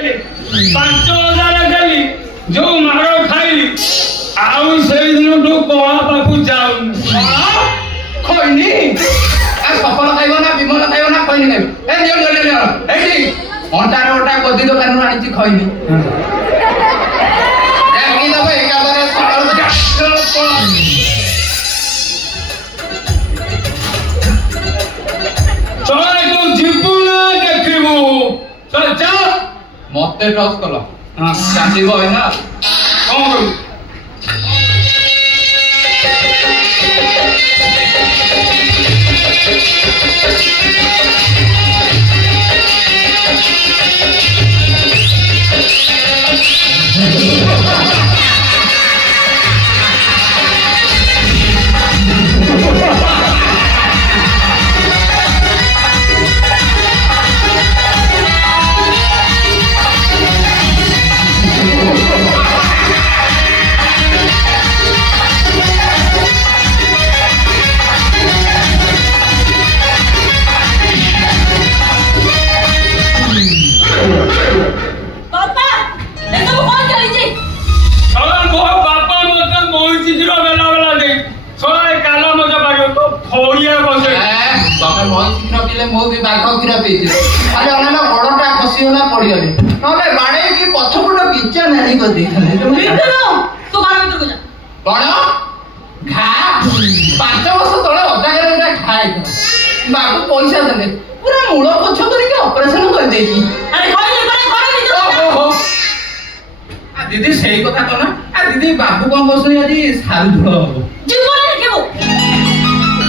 ଖାଇଲି 5,000 ଦେଲି ଯୋଉ ମାର ଖାଇଲି ଆଉ ସେଇଦିନଠୁ କଳା ପାଖକୁ ଯାଉନି। ଖଇନି ସଫଳ ଖାଇବ ନା ବିମଲ ଖାଇବ ନା ଖଇନି ଖାଇବ? ଏଇଠି ଅଣ୍ଟାରେ ଅଣ୍ଟା ଗଦି ଦୋକାନରୁ ଆଣିଛି ଖଇନି। ଦବ ଏକାଥରେ ସକାଳୁ ଯିବୁ ନା ଦେଖିବୁ ମତେ ଟସ୍ କଲ ଚାଲିବ ଏଇନା କଣ କରିବୁ? ମୁଁ ବି ବାଘ କ୍ଷୀର ପିଇଥିଲି ଖାଲି ଅନେକ ଗୋଡଟା ଖସିଗଲା ପଡିଗଲି ନହେଲେ ବାଡେଇକି ପଛପଟ ବିଚା ନାଲି କରିଦେଇଥିଲେ। କଣ ଘା 5 ବର୍ଷ ତଳେ ଅଜାଗାରେ ଗୋଟେ ଘା ହେଇଥିଲା ବାବୁ ପଇସା ଦେଲେ ପୁରା ମୂଳ ପଛ କରିକି ଅପରେସନ କରିଦେଇଛି। ଦିଦି ସେଇ କଥା କହ ନା ଦିଦି ବାବୁ କଣ କହୁଛନ୍ତି ଆଜି ସାରୁ ଝୋଳ ହବ।